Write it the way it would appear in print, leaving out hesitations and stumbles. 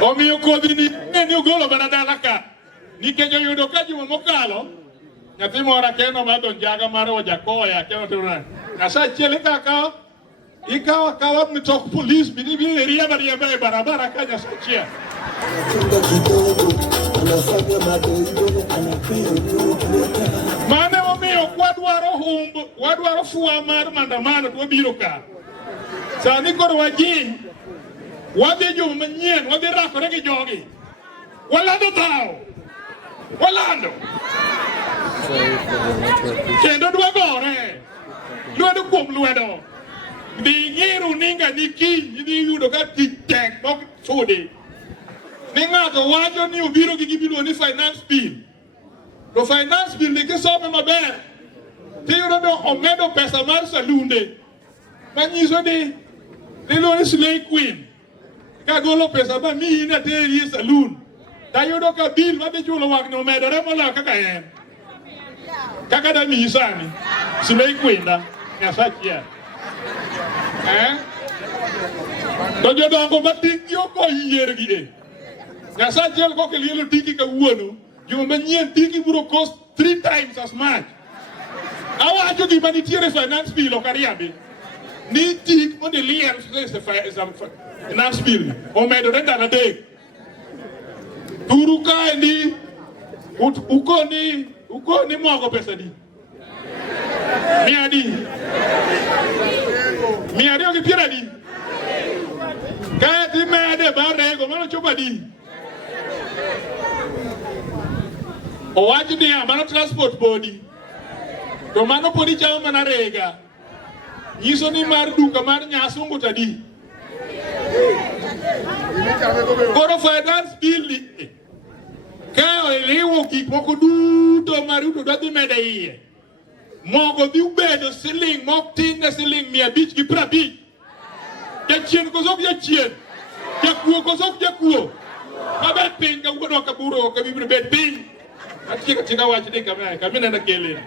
Omiyo kodhi ni ogolo mana dala ka. Nikech oyudo ka juma mokalo nyathi moro keno madho njaga mar Ojakoya keno to asachiel ikawa mitok polis bini riemba e barabara ka nyasachiel. Mane omiyo wadwaro fuwa mar maandamano to wabiro ka. Sani koro wajiny wadhi juma manyien wadhi rakore gi jogi. Walando tao. Walando. Kendo dwagore. Lwedo kuom lwedo. Di ngiru ninga nikiny idhi yudo ka tek mok sudi. Ni ng'ato wacho ni obiro gi gibiro ni finance bill. To finance bill ni kisome maber. Tiyudo ni omedo pesa mar salunde. Manyiso ni ni slayqueens. Ka golo pesa ba miyi na teri e saloon. Tayudo ka bill madhi chulo wang' ni omedore moloyo kaka en. Kaka da miyi sani. Slayqueens da. Nyasachiel. To jodongo matigi oko yiergi e. Nyasachiel kok lielo tiki kawuono. Juma manyien tiki biro cost 3 times as much. Awacho gima nitiere finance bill ok ariambi. Ni tik mondo liel finance bill omedore ndalo adek. Turu kae ni ukoni mogo pesa di. Mia ariyo gi piero adi. Kae ti mede barego mano chopo adi. Owacho niya mano transport body. To mano podi chamo mana rega. Nyiso ni mar duka mar nyasungu tadi. Koro finance bill ni. Ka oliwo gik moko duto mar yudo dwadhi mede iye. Mogo dhi bedo siling mok tin ne siling 550. Jachien kosok jachien. Jakuo kosok jakuo. Mabet piny ka wuono kaburo ka bibiro bet piny. Atieka wach ni kama na kele.